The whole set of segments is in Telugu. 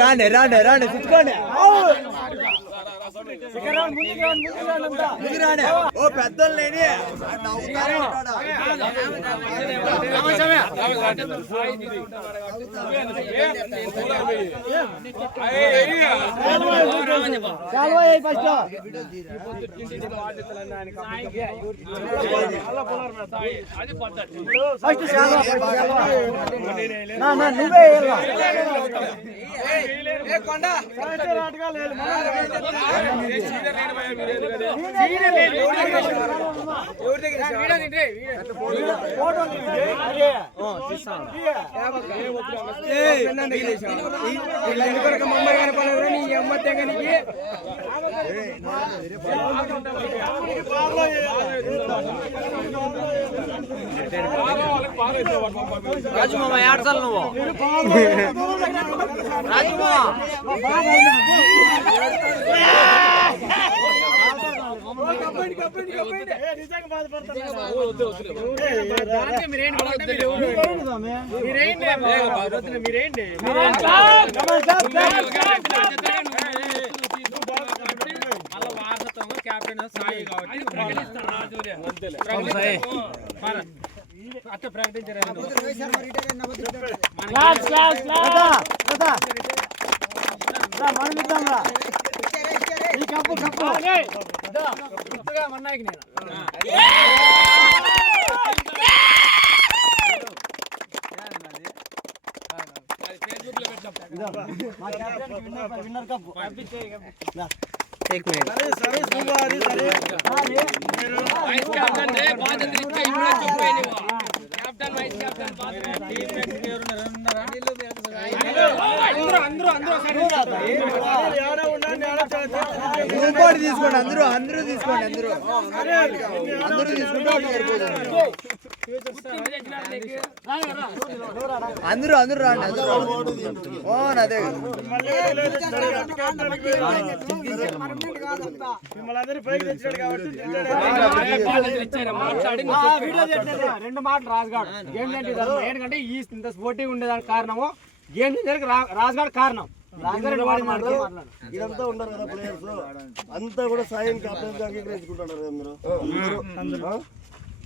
రాండి రాండి తెచ్చుకోండి. ఓ పెద్దలు లేని నువ్వే రాజుమామ ఏడ్చాలి నువ్వు రాజుమామ క్యాప్టెన్ సాయి కాబట్టి అట్లా ప్రకటించారు. మన్నాకి నేను एक मिनट सरे सुवारी सरे वाइस कैप्टन रे बहुत दृष्टि इमड़ा चुपैनी कैप्टन वाइस कैप्टन टीममेट्स ఎవరు ఉన్నారా అందరూ సరే యాడ ఉండండి ఇంకోటి తీసుకోండి అందరూ తీసుకోండి అందరూ తీసుకుంటే అందరూ రండి ఓ అదే రెండు మాటలు రాజుగాడు గేమ్ ఏంటంటే ఈ ఇంత స్పోర్టివ్ ఉండేదానికి కారణము గేమ్ రాజుగాడు కారణం. ఇదంతా ఉన్నారు కదా ప్లేయర్స్ అంతా కూడా సాయం కెప్టెన్ అంగీకరించుకుంటున్నారు కదా మీరు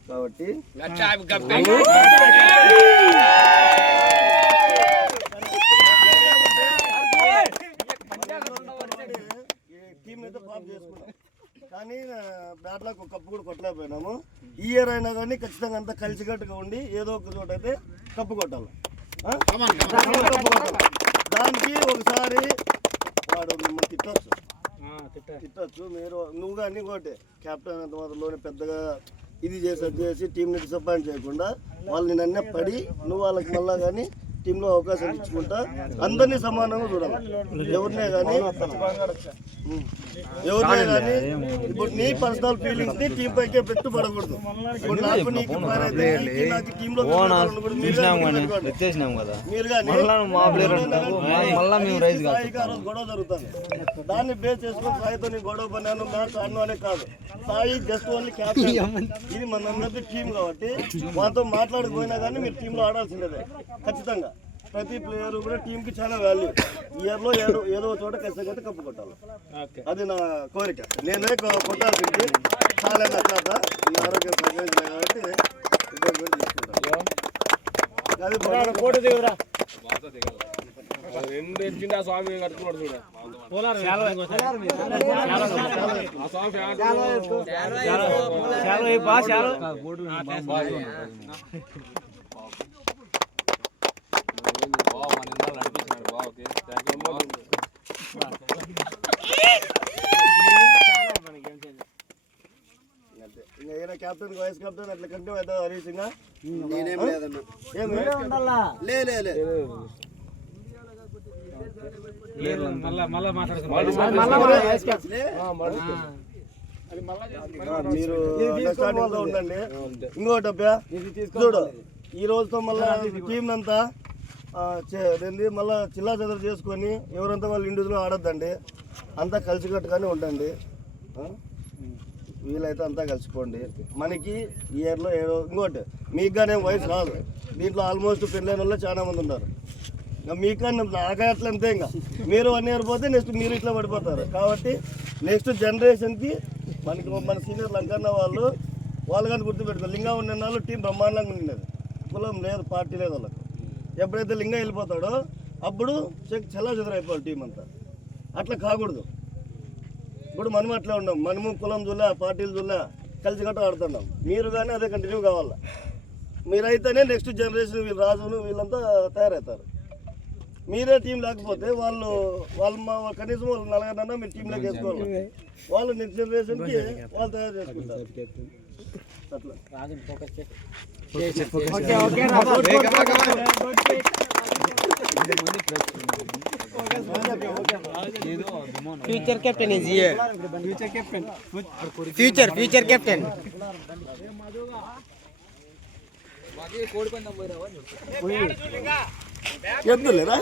కాబట్టి టీం అయితే పాప్ చేసుకున్నాం కానీ బ్యాట్ లాక్ కప్పు కూడా కొట్టలేకపోయినాము. ఈ ఇయర్ అయినా కానీ ఖచ్చితంగా అంతా కలిసికట్టుగా ఉండి ఏదో ఒక చోట అయితే కప్పు కొట్టాలి. దానికి ఒకసారి వాడు మిమ్మల్ని తిట్టచ్చు మీరు నువ్వు కానీ ఇంకోటి కెప్టెన్ అంత మాత్రంలోనే పెద్దగా ఇది చేసి టీంని డిసప్పాయింట్ చేయకుండా వాళ్ళని నన్నే పడి నువ్వు వాళ్ళకి మళ్ళా కానీ టీంలో అవకాశం ఇచ్చుకుంటా అందరినీ సమానంగా చూడాలి. ఎవరినే కానీ ఇప్పుడు నీ పర్సనల్ ఫీలింగ్స్ ని టీం పైకే పెట్టుబడకూడదు. ఇప్పుడు నాకు నీకు టీంలో గొడవ జరుగుతుంది. దాన్ని బేస్ చేసుకుని సాయితో నీ గొడవ పన్నాను మ్యాచ్ ఆడను అనే కాదు. Sai just only captain. ఇది మనందరికీ టీం కాబట్టి వాళ్ళతో మాట్లాడకపోయినా కానీ మీరు టీంలో ఆడాల్సిందే ఖచ్చితంగా. ప్రతి ప్లేయర్ కూడా టీంకి చాలా వాల్యూ. ఇయర్లో ఏదో చోట ఖచ్చితంగా కప్పు కొట్టాలి. అది నా కోరిక. నేనే కొట్టాల్సింది చాలా అట్లా నా ఆరోగ్యం సహకరించలే కాబట్టి ఇద్దరు కూడా తీసుకుంటాను. స్వామి కట్టుకున్నాడు చూడ కెప్టెన్ వైస్ కెప్టెన్ అట్లా కంటిన్యూ అవుతా హరీష్ సింగ్ నేనేం లేదన్నా మీరు అండర్స్టాండింగ్ లో ఉండండి. ఇంకోటి అబ్బా చూడు ఈ రోజుతో మళ్ళా టీం అంతా మళ్ళీ చిల్లా చెదరు చేసుకొని ఎవరంతా వాళ్ళు ఇండివిజువల్ ఆడొద్దండి. అంతా కలిసికట్టుగానే ఉండండి. వీలైతే అంతా కలిసిపోండి. మనకి ఇయర్లో ఇంకోటి మీకు కానీ వయసు రాదు. దీంట్లో ఆల్మోస్ట్ పెళ్ళైన వాళ్ళు చాలా మంది ఉన్నారు. ఇంకా మీకన్నా నాకే అట్లా అంతే. ఇంకా మీరు 1 ఇయర్ పోతే నెక్స్ట్ మీరు ఇట్లా పడిపోతారు. కాబట్టి నెక్స్ట్ జనరేషన్కి మన సీనియర్ లంకన్న వాళ్ళు కానీ గుర్తుపెట్టుకోవాలి. లింగా ఉన్న వాళ్ళు టీం బ్రహ్మాండంగా ఉండేది. కులం లేదు, పార్టీ లేదు వాళ్ళకు. ఎప్పుడైతే లింగా వెళ్ళిపోతాడో అప్పుడు చాలా చెదరైపోవాలి టీం అంతా. అట్లా కాకూడదు. ఇప్పుడు మనం అట్లా ఉన్నాం. మనము కులం చూలే, పార్టీలు చూలే, కలిసికట్టు ఆడుతున్నాం. మీరు కానీ అదే కంటిన్యూ కావాలా. మీరైతేనే నెక్స్ట్ జనరేషన్ వీళ్ళు రాజును వీళ్ళంతా తయారవుతారు. మీరే టీం లేకపోతే వాళ్ళు కనీసం వాళ్ళు 4 మీరు టీంలోకి వేసుకోవాలి. వాళ్ళు నెక్స్ట్ జనరేషన్కి వాళ్ళు తయారు చేసుకుంటారు. అట్లా फ्यूचर कैप्टन इज ये फ्यूचर कैप्टन చెప్తలేరా?